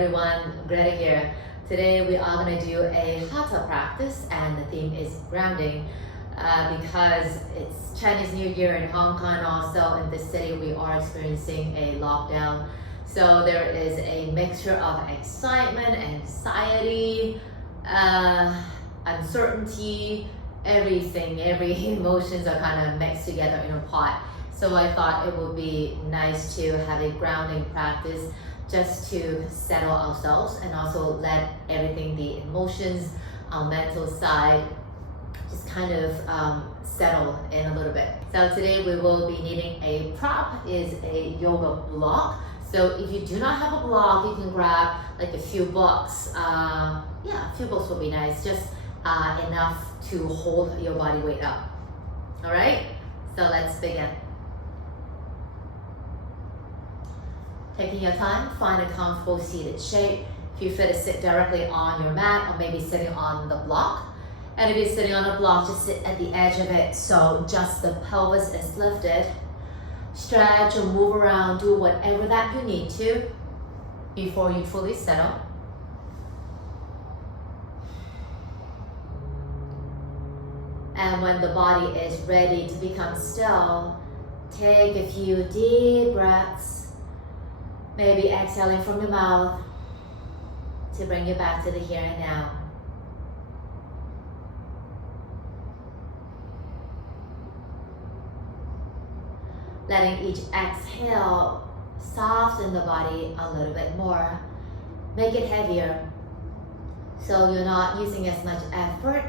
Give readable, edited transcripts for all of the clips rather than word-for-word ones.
everyone, Greta here. Today we are going to do a Hatha practice and the theme is grounding because it's Chinese New Year in Hong Kong. Also in this city we are experiencing a lockdown. So there is a mixture of excitement, anxiety, uncertainty, everything, every emotions are kind of mixed together in a pot. So I thought it would be nice to have a grounding practice just to settle ourselves and also let everything, the emotions, our mental side, just kind of settle in a little bit. So today we will be needing a prop, is a yoga block. So if you do not have a block, you can grab like a few books. A few books will be nice, just enough to hold your body weight up. All right, so let's begin. Taking your time, find a comfortable seated shape. If you fit to sit directly on your mat or maybe sitting on the block. And if you're sitting on the block, just sit at the edge of it so just the pelvis is lifted. Stretch or move around, do whatever that you need to before you fully settle. And when the body is ready to become still, take a few deep breaths. Maybe exhaling from your mouth to bring you back to the here and now. Letting each exhale soften the body a little bit more. Make it heavier so you're not using as much effort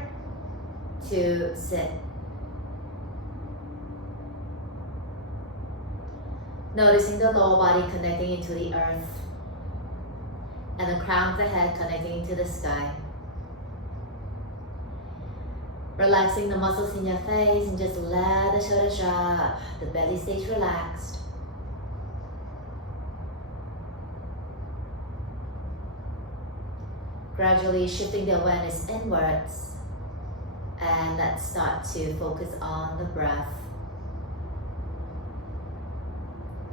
to sit. Noticing the lower body connecting into the earth and the crown of the head connecting to the sky. Relaxing the muscles in your face and just let the shoulders drop. The belly stays relaxed. Gradually shifting the awareness inwards, and let's start to focus on the breath.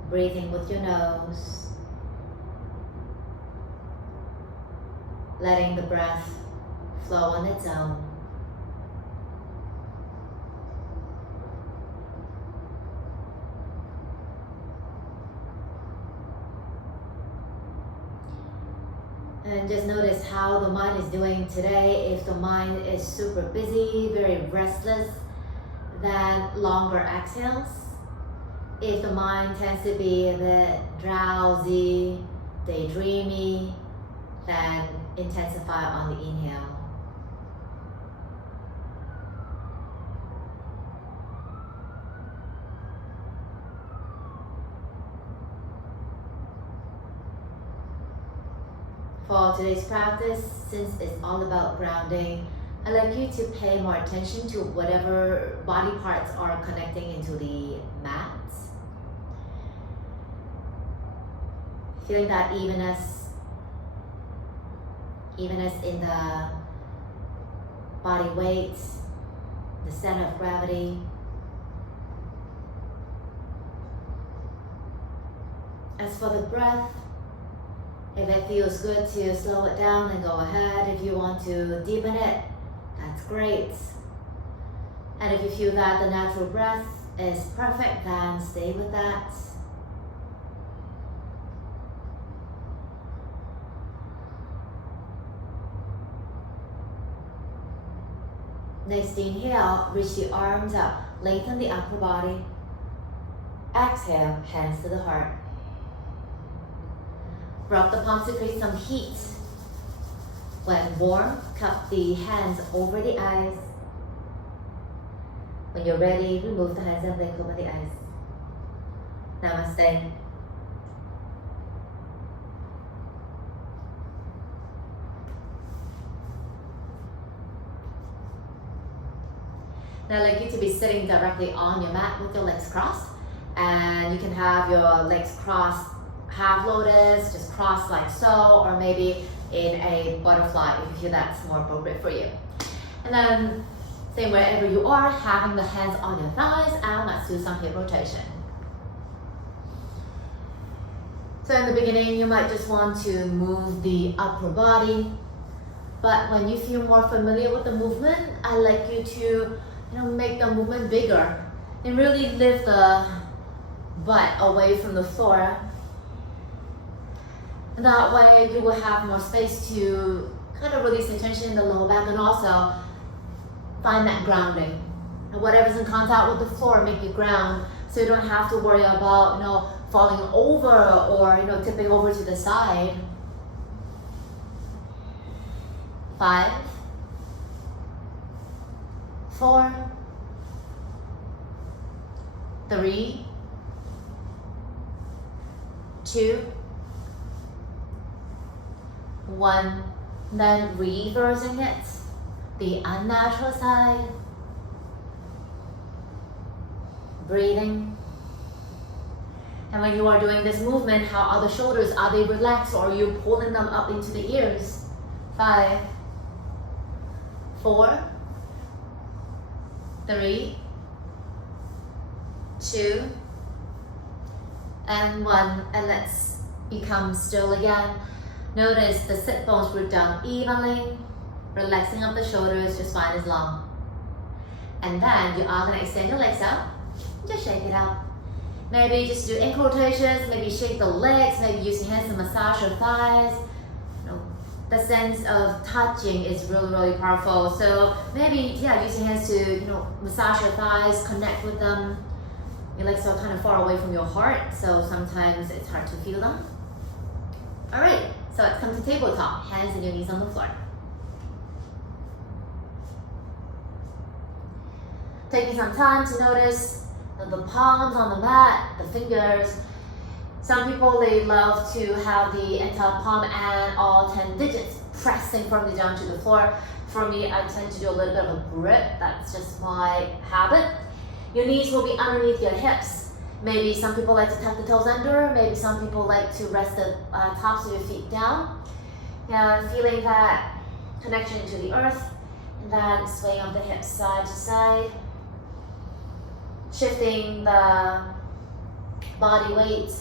Breathing with your nose, letting the breath flow on its own. And just notice how the mind is doing today. If the mind is super busy, very restless, then longer exhales. If the mind tends to be a bit drowsy, daydreamy, then intensify on the inhale. For today's practice, since it's all about grounding, I'd like you to pay more attention to whatever body parts are connecting into the mat. Feeling that evenness in the body weight, the center of gravity. As for the breath, if it feels good to slow it down, then go ahead. If you want to deepen it, that's great. And if you feel that the natural breath is perfect, then stay with that. Next inhale, reach the arms up, lengthen the upper body. Exhale, hands to the heart. Rub the palms to create some heat. When warm, cup the hands over the eyes. When you're ready, remove the hands and blink over the eyes. Namaste. Now I'd like you to be sitting directly on your mat with your legs crossed. And you can have your legs crossed half lotus, just crossed like so, or maybe in a butterfly if you feel that's more appropriate for you. And then same wherever you are, having the hands on your thighs, and let's do some hip rotation. So in the beginning, you might just want to move the upper body. But when you feel more familiar with the movement, I like you to make the movement bigger and really lift the butt away from the floor. And that way you will have more space to kind of release the tension in the lower back and also find that grounding. And whatever's in contact with the floor, make it ground so you don't have to worry about falling over or tipping over to the side. 5, 4, 3, 2, 1. Then reversing it, the unnatural side. Breathing. And when you are doing this movement, how are the shoulders? Are they relaxed or are you pulling them up into the ears? 5, 4, 3, 2, and 1. And let's become still again. Notice the sit bones root down evenly, relaxing up the shoulders, your spine is long. And then you are going to extend your legs out, just shake it out. Maybe just do ankle rotations, maybe shake the legs, maybe use your hands to massage your thighs. The sense of touching is really, really powerful. So maybe, use your hands to, massage your thighs, connect with them. Your legs are kind of far away from your heart, so sometimes it's hard to feel them. All right, so let's come to tabletop. Hands and your knees on the floor. Taking some time to notice the palms on the mat, the fingers. Some people, they love to have the entire palm and all 10 digits pressing firmly down to the floor. For me, I tend to do a little bit of a grip. That's just my habit. Your knees will be underneath your hips. Maybe some people like to tuck the toes under. Maybe some people like to rest the tops of your feet down. And feeling that connection to the earth. And then swaying of the hips side to side. Shifting the body weight.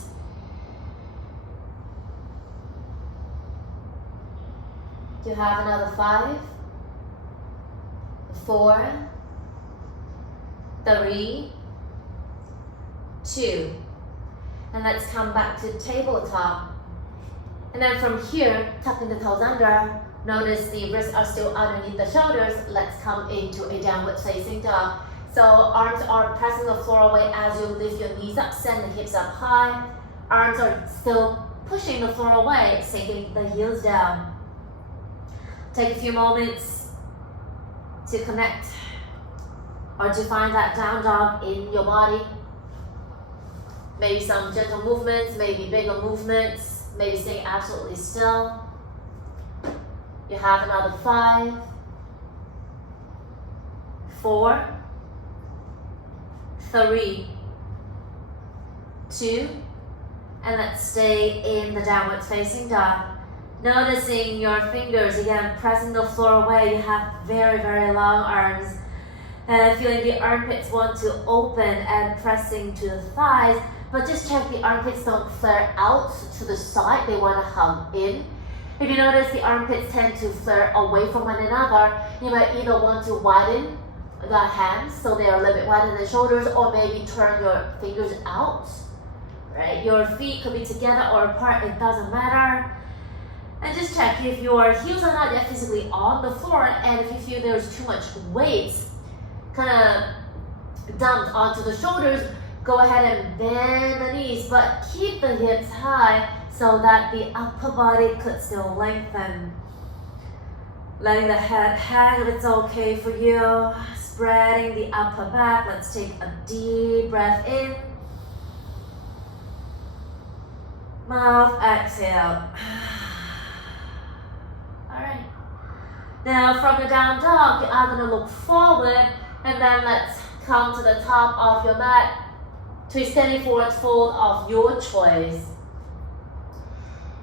You have another 5, 4, 3, 2. And let's come back to tabletop. And then from here, tucking the toes under, notice the wrists are still underneath the shoulders. Let's come into a downward facing dog. So arms are pressing the floor away as you lift your knees up, send the hips up high. Arms are still pushing the floor away, sinking the heels down. Take a few moments to connect or to find that down dog in your body. Maybe some gentle movements, maybe bigger movements, maybe staying absolutely still. You have another 5, 4, 3, 2, and let's stay in the downward facing dog. Noticing your fingers, again, pressing the floor away. You have very, very long arms. And feeling the armpits want to open and pressing to the thighs. But just check the armpits don't flare out to the side. They want to hug in. If you notice the armpits tend to flare away from one another, you might either want to widen the hands so they are a little bit wider than the shoulders, or maybe turn your fingers out. Right? Your feet could be together or apart, it doesn't matter. And just check if your heels are not yet physically on the floor, and if you feel there's too much weight kind of dumped onto the shoulders, go ahead and bend the knees, but keep the hips high so that the upper body could still lengthen. Letting the head hang if it's okay for you. Spreading the upper back. Let's take a deep breath in. Mouth, exhale. Alright. Now from the down dog, you are going to look forward, and then let's come to the top of your mat. Twist any forward fold of your choice.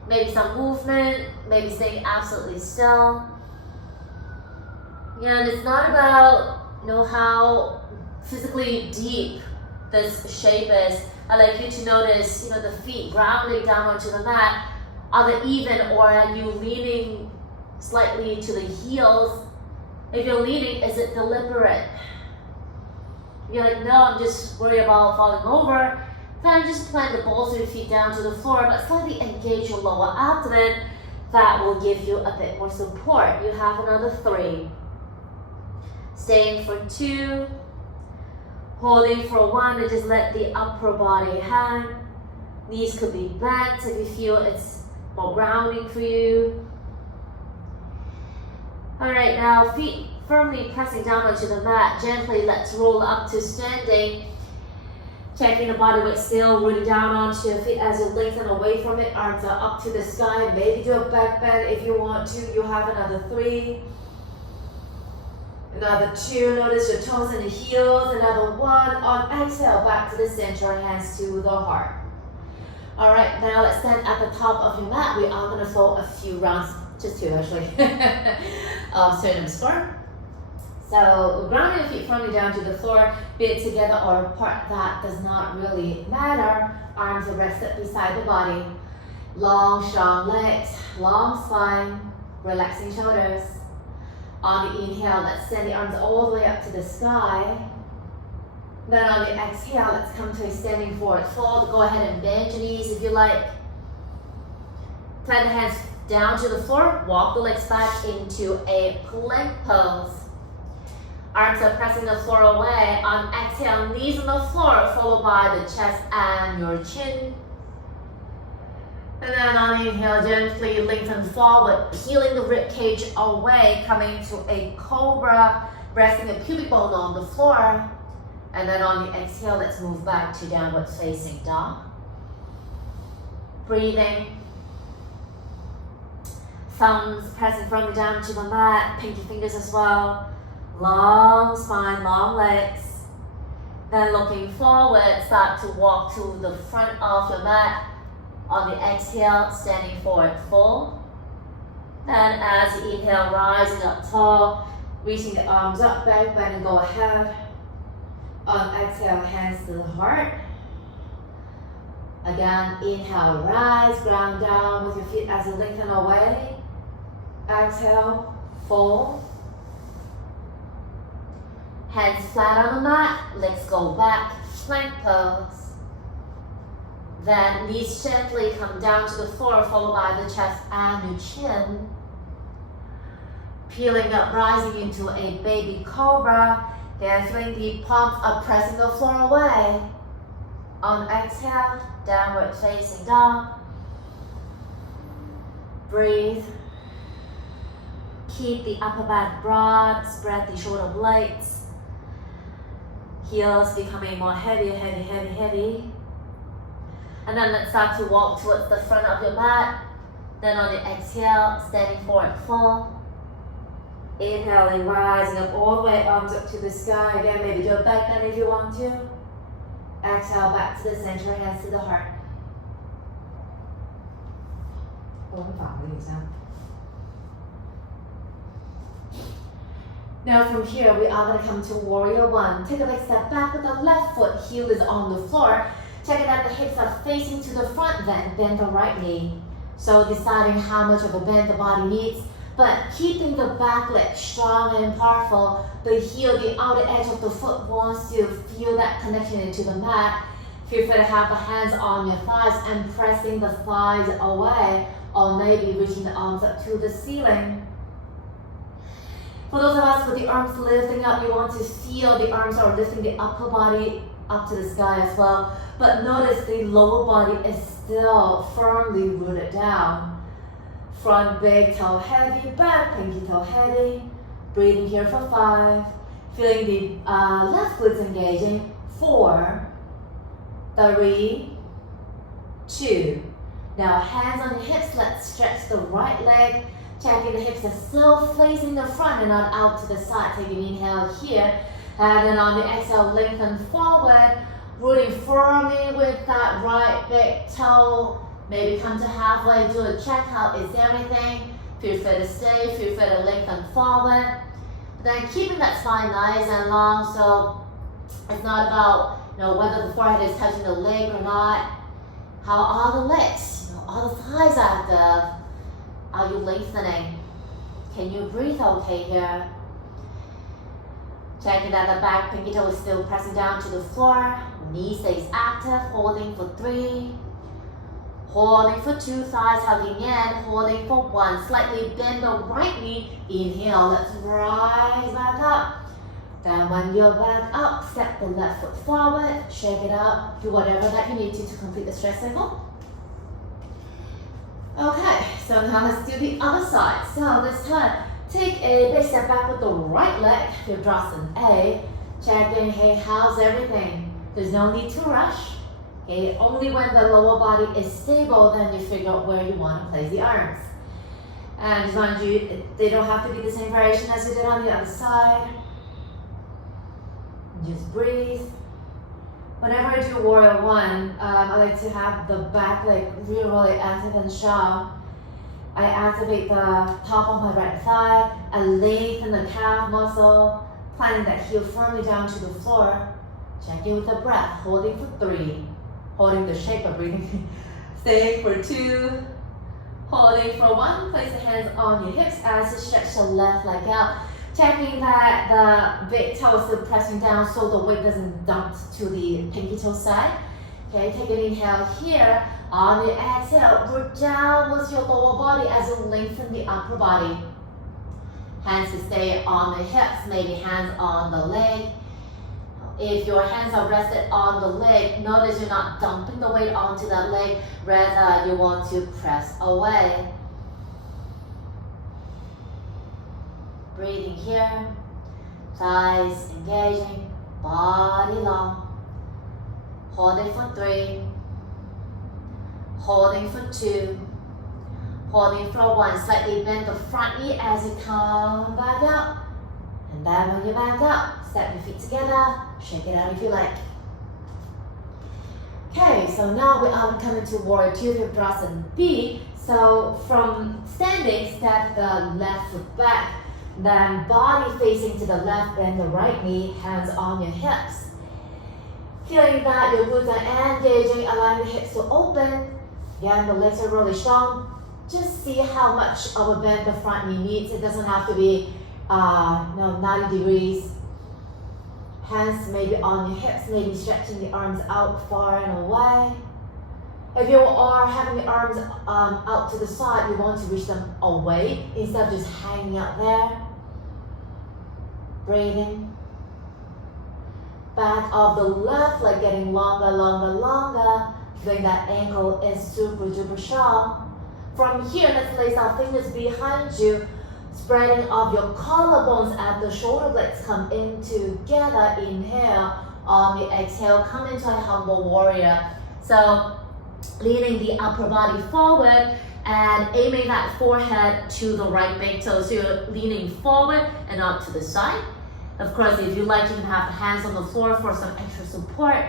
Maybe some movement, maybe staying absolutely still. And it's not about how physically deep this shape is. I'd like you to notice, the feet grounding down onto the mat. Are they even, or are you leaning slightly to the heels? If you're leaning, is it deliberate? If you're like, no, I'm just worried about falling over, then just plant the balls of your feet down to the floor, but slightly engage your lower abdomen. That will give you a bit more support. You have another 3. Staying for 2. Holding for 1, and just let the upper body hang. Knees could be bent if you feel it's more grounding for you. Alright, now feet firmly pressing down onto the mat. Gently, let's roll up to standing. Checking the body weight still, rooting down onto your feet as you lengthen away from it. Arms are up to the sky. Maybe do a back bend if you want to. You have another 3. Another 2. Notice your toes and the heels. Another 1. On exhale, back to the center, hands to the heart. Alright, now let's stand at the top of your mat. We are going to throw a few rounds, just 2 actually, of sternum squat. So ground your feet firmly down to the floor, be it together or apart, that does not really matter. Arms are rested beside the body. Long, strong legs, long spine, relaxing shoulders. On the inhale, let's send the arms all the way up to the sky. Then on the exhale, let's come to a standing forward fold. Go ahead and bend your knees if you like. Plant the hands down to the floor. Walk the legs back into a plank pose. Arms are pressing the floor away. On exhale, knees on the floor, followed by the chest and your chin. And then on the inhale, gently lengthen forward, peeling the rib cage away, coming to a cobra, resting the pubic bone on the floor. And then on the exhale, let's move back to downward facing dog. Breathing. Thumbs pressing firmly down to the mat, pinky fingers as well. Long spine, long legs. Then looking forward, start to walk to the front of your mat. On the exhale, standing forward fold. Then as you inhale, rising up tall, reaching the arms up, back bend and go ahead. On exhale, hands to the heart. Again, inhale, rise, ground down with your feet as you lengthen away. Exhale, fold. Hands flat on the mat, legs go back, plank pose. Then knees gently come down to the floor, followed by the chest and your chin. Peeling up, rising into a baby cobra. Then feeling the palms are pressing the floor away. On exhale, downward facing dog. Breathe. Keep the upper back broad, spread the shoulder blades. Heels becoming more heavy. And then let's start to walk towards the front of your mat. Then on the exhale, standing forward fold. Inhaling, rising up all the way, arms up to the sky. Again, maybe do a back bend if you want to. Exhale, back to the center, hands to the heart. Now from here, we are going to come to warrior 1. Take a big step back with the left foot, heel is on the floor. Checking that the hips are facing to the front, then bend the right knee. So deciding how much of a bend the body needs, but keeping the back leg strong and powerful. The heel, the outer edge of the foot wants to feel that connection into the mat. Feel free to have the hands on your thighs and pressing the thighs away, or maybe reaching the arms up to the ceiling. For those of us with the arms lifting up, you want to feel the arms are lifting the upper body up to the sky as well. But notice the lower body is still firmly rooted down. Front big toe heavy, back pinky toe heavy. Breathing here for 5. Feeling the left glutes engaging. 4, 3, 2. Now hands on the hips, let's stretch the right leg. Checking the hips are still facing the front and not out to the side. Take an inhale here. And then on the exhale, lengthen forward. Rooting firmly with that right big toe. Maybe come to halfway, do a check out. Is there anything? Feel free to stay, feel free to lengthen forward. Then keeping that spine nice and long, so it's not about whether the forehead is touching the leg or not. How are the legs? Are the thighs active? Are you lengthening? Can you breathe okay here? Checking that the back pinky toe is still pressing down to the floor. Knee stays active, holding for 3. Holding for 2, thighs hugging in, holding for 1. Slightly bend the right knee. Inhale, let's rise back up. Then when you're back up, step the left foot forward, shake it up, do whatever that you need to complete the stretch cycle. Okay, so now let's do the other side. So this time, take a big step back with the right leg, Virdrasana A. Check in, hey, how's everything? There's no need to rush. Okay, only when the lower body is stable, then you figure out where you want to place the arms. And just want you, they don't have to be the same variation as you did on the other side. Just breathe. Whenever I do Warrior 1, I like to have the back leg really active and sharp. I activate the top of my right thigh, I lengthen the calf muscle, planting that heel firmly down to the floor. Check in with the breath, holding for 3. Holding the shape of breathing. Staying for 2. Holding for 1. Place the hands on your hips as you stretch the left leg out. Checking that the big toe is still pressing down so the weight doesn't dump to the pinky toe side. Okay, take an inhale here. On the exhale, root down with your lower body as you lengthen the upper body. Hands to stay on the hips, maybe hands on the leg. If your hands are rested on the leg, notice you're not dumping the weight onto that leg, rather you want to press away. Breathing here, thighs engaging, body long. Holding for 3, holding for 2, holding for 1. Slightly bend the front knee as you come back up. And then when you're back up, step your feet together, shake it out if you like. Okay, so now we are coming to Warrior 2, Virdrasana B. So from standing, step the left foot back, then body facing to the left, bend the right knee, hands on your hips. Feeling that your glutes are engaging, allowing the hips to open. Again, the legs are really strong. Just see how much of a bend the front knee needs. It doesn't have to be 90 degrees. Hands maybe on your hips, maybe stretching the arms out far and away. If you are having the arms out to the side, you want to reach them away instead of just hanging out there. Breathing. Back of the left leg getting longer, longer, longer. Feeling that ankle is super duper strong. From here, let's place our fingers behind you, spreading of your collarbones as the shoulder blades come in together. Inhale. On the exhale, come into a humble warrior. So leaning the upper body forward and aiming that forehead to the right big toe. So you're leaning forward and out to the side. Of course, if you like, you can have the hands on the floor for some extra support.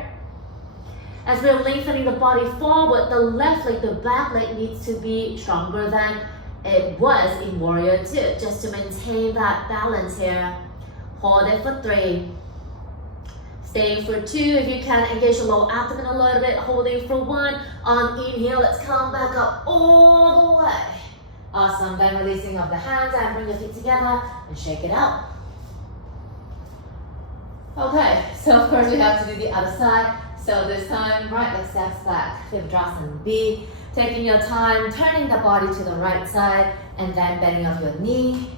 As we're lengthening the body forward, the left leg, the back leg needs to be stronger than it was in Warrior 2, just to maintain that balance here. Hold it for 3. Staying for 2, if you can, engage the lower abdomen a little bit, holding for 1. On inhale, let's come back up all the way. Awesome, then releasing of the hands and bring your feet together and shake it out. Okay, so of course we have to do the other side. So this time, right leg steps back, Virdrasana B. Taking your time, turning the body to the right side, and then bending up your knee.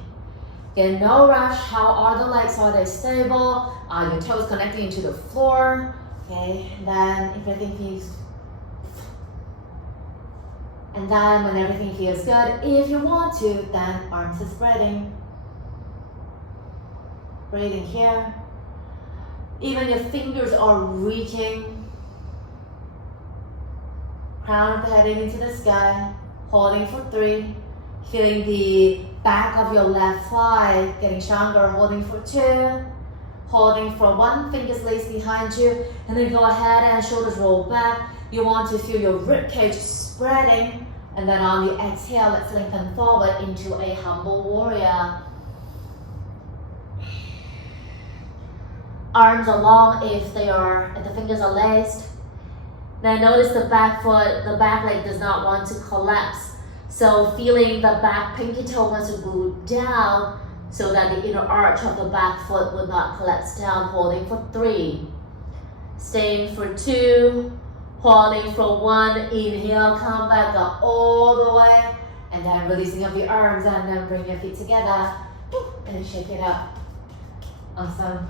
Again, no rush. How are the legs? Are they stable? Are your toes connecting to the floor? Okay, and then if everything feels, and then when everything feels good, if you want to, then arms are spreading. Breathing here. Even your fingers are reaching. Crown of the head into the sky, holding for 3. Feeling the back of your left thigh getting stronger, holding for 2. Holding for 1, fingers lace behind you, and then go ahead and shoulders roll back. You want to feel your rib cage spreading, and then on the exhale, let's lengthen forward into a humble warrior. arms are long if the fingers are laced. Then notice the back leg does not want to collapse. So feeling the back pinky toe wants to go down so that the inner arch of the back foot will not collapse down, holding for 3. Staying for 2, holding for 1, inhale, come back up all the way, and then releasing up the arms and then bring your feet together, and shake it up. Awesome.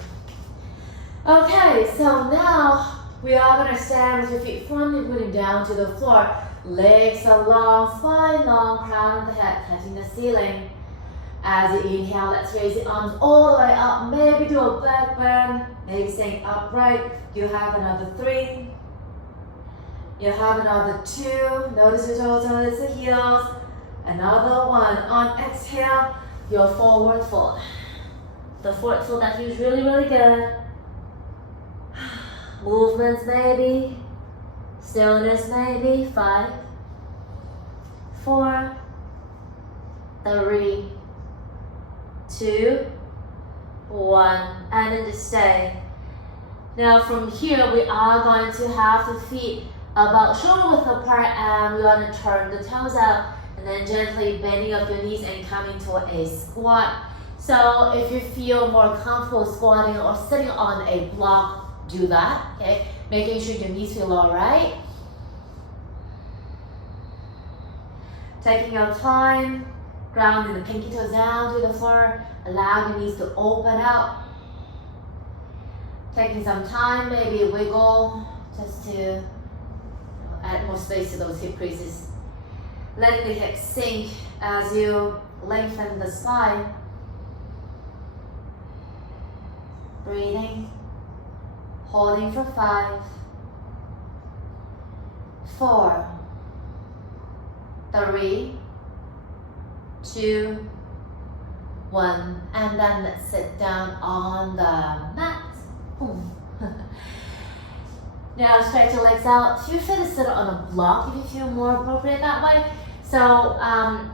Okay, so now we are gonna stand with your feet firmly rooting down to the floor. Legs are long, spine long, crown of the head touching the ceiling. As you inhale, let's raise the arms all the way up. Maybe do a back bend, maybe staying upright. You have another 3. You have another 2. Notice your toes, notice the heels. Another 1. On exhale, your forward fold. The forward fold that feels really, really good. Movements maybe. Stillness maybe. 5, 4, 3, 2, 1, and then just stay. Now from here, we are going to have the feet about shoulder width apart, and we're going to turn the toes out, and then gently bending up your knees and coming to a squat. So if you feel more comfortable squatting or sitting on a block, do that, okay? Making sure your knees feel all right. Taking your time, grounding the pinky toes down to the floor, allow your knees to open out. Taking some time, maybe wiggle, just to add more space to those hip creases. Letting the hips sink as you lengthen the spine. Breathing, holding for 5, 4, 3, 2, 1, and then let's sit down on the mat. Now stretch your legs out. Feel free to sit on a block if you feel more appropriate that way. So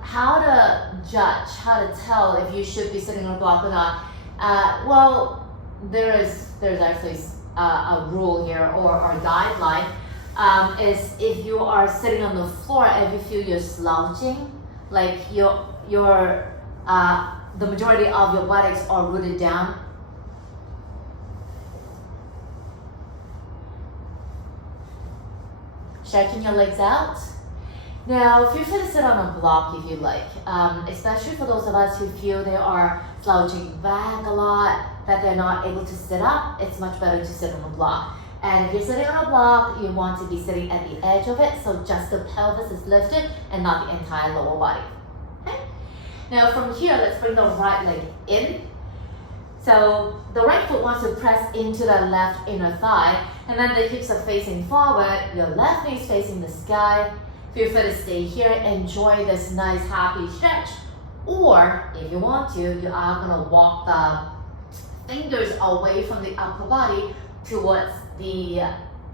how to judge, how to tell if you should be sitting on a block or not? Well, there's actually a rule here or a guideline. Is if you are sitting on the floor and you feel you're slouching, like the majority of your buttocks are rooted down. Stretching your legs out. Now, feel free to sit on a block if you like, especially for those of us who feel they are slouching back a lot, that they're not able to sit up. It's much better to sit on a block. And if you're sitting on a block, you want to be sitting at the edge of it, so just the pelvis is lifted and not the entire lower body. Okay? Now from here, let's bring the right leg in. So the right foot wants to press into the left inner thigh, and then the hips are facing forward, your left knee is facing the sky. Feel free to stay here, enjoy this nice happy stretch. Or if you want to, you are gonna walk the fingers away from the upper body towards the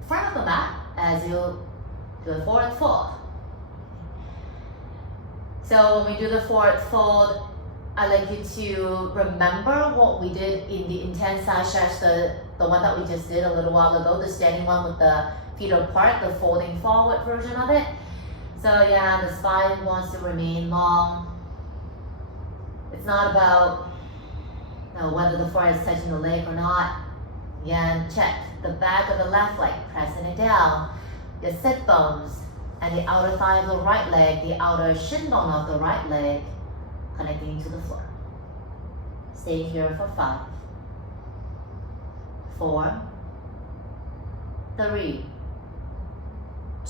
front of the mat as you do the forward fold. So when we do the forward fold, I'd like you to remember what we did in the intense side stretch, the one that we just did a little while ago, the standing one with the feet apart, the folding forward version of it. So yeah, the spine wants to remain long. It's not about whether the forehead is touching the leg or not. Again, check the back of the left leg, pressing it down. Your sit bones and the outer thigh of the right leg, the outer shin bone of the right leg, connecting to the floor. Stay here for 5, 4, 3,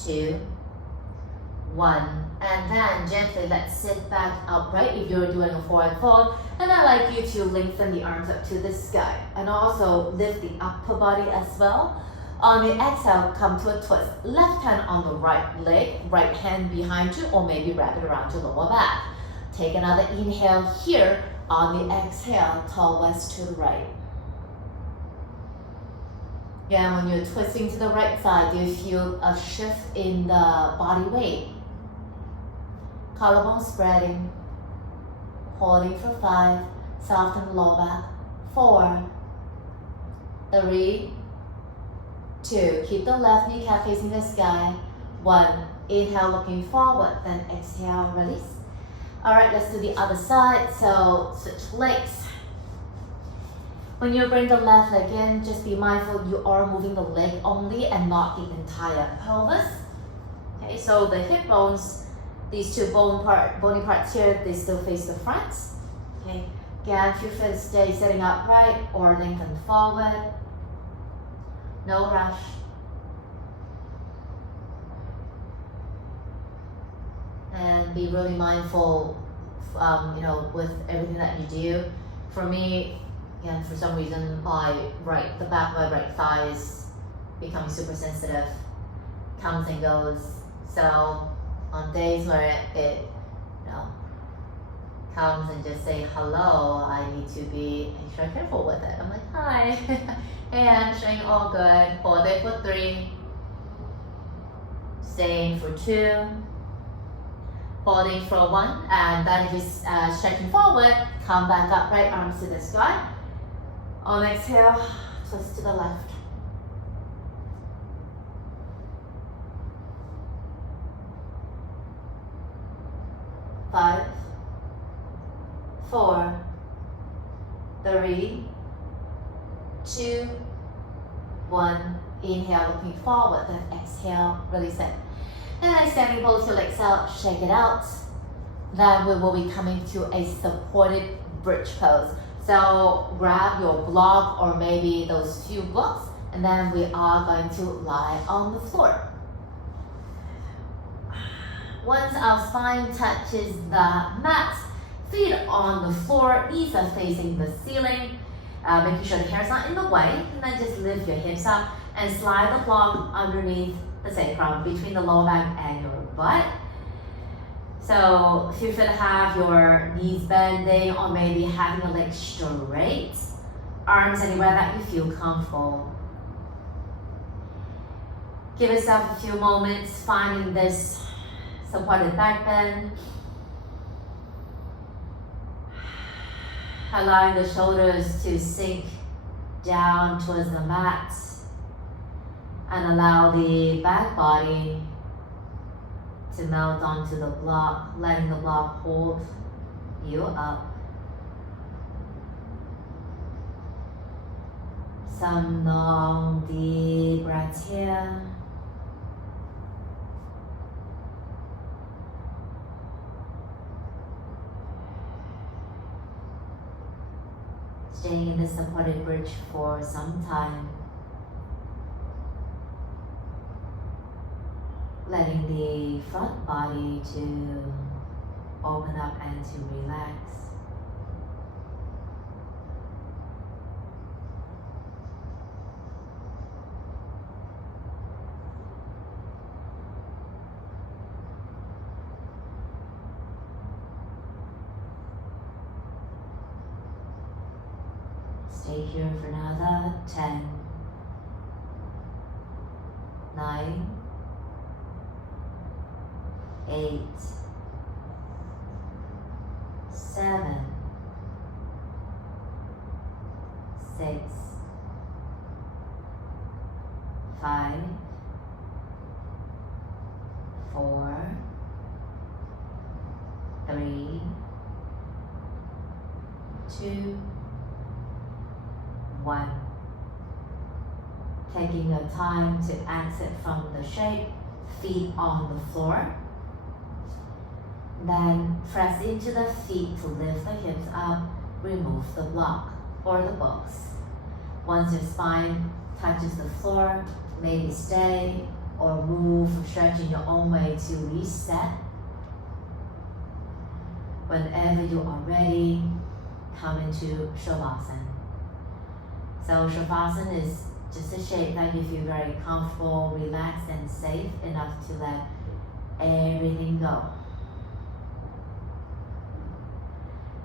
2, 1, and then gently let's sit back upright if you're doing a forward fold. And I'd like you to lengthen the arms up to the sky and also lift the upper body as well. On the exhale, come to a twist. Left hand on the right leg, right hand behind you, or maybe wrap it around your lower back. Take another inhale here. On the exhale, twist to the right. Again, when you're twisting to the right side, do you feel a shift in the body weight? Collarbone spreading. Holding for 5. Soften the lower back. 4, 3, 2. Keep the left kneecap facing the sky. 1. Inhale, looking forward, then exhale, release. Alright, let's do the other side. So switch legs. When you bring the left leg in, just be mindful you are moving the leg only and not the entire pelvis. Okay, so the hip bones, these two bony parts here, they still face the front. Okay, again, feel free to stay sitting upright or lengthen forward. No rush. And be really mindful, with everything that you do. For me, again, for some reason, the back of my right thigh is becoming super sensitive, comes and goes. So on days where it comes and just say hello, I need to be extra careful with it. I'm like, hi, hey, hamstring, all good. Hold it for 3, staying for 2, holding for 1, and then just stretching forward, come back up, right arms to the sky. On exhale, twist to the left. 5, 4, 3, 2, 1. Inhale, looking forward, then exhale, release it. And then standing both your legs out, shake it out. Then we will be coming to a supported bridge pose. So grab your block or maybe those few blocks, and then we are going to lie on the floor. Once our spine touches the mat, feet on the floor, knees are facing the ceiling, making sure the hair's not in the way, and then just lift your hips up and slide the block underneath the sacrum, between the lower back and your butt. So feel free to have your knees bending or maybe having the legs straight, arms anywhere that you feel comfortable. Give yourself a few moments finding this supported back bend. Allowing the shoulders to sink down towards the mat and allow the back body to melt onto the block, letting the block hold you up. Some long, deep breaths here. Staying in this supported bridge for some time. Letting the front body to open up and to relax. Stay here for another 10, 9, 8, 7, 6, 5, 4, 3, 2, 1. Taking your time to exit from the shape, feet on the floor. Then press into the feet to lift the hips up, remove the block or the box. Once your spine touches the floor, maybe stay or move, stretch in your own way to reset. Whenever you are ready, come into Shavasana. So Shavasana is just a shape that you feel very comfortable, relaxed, and safe enough to let everything go.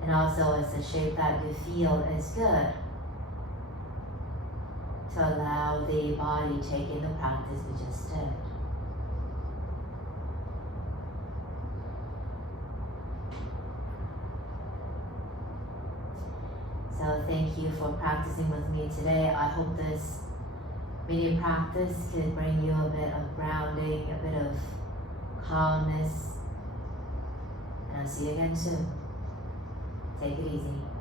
And also it's a shape that you feel is good to allow the body to take in the practice we just did. So thank you for practicing with me today. I hope this mini practice could bring you a bit of grounding, a bit of calmness. And I'll see you again soon. Take it easy.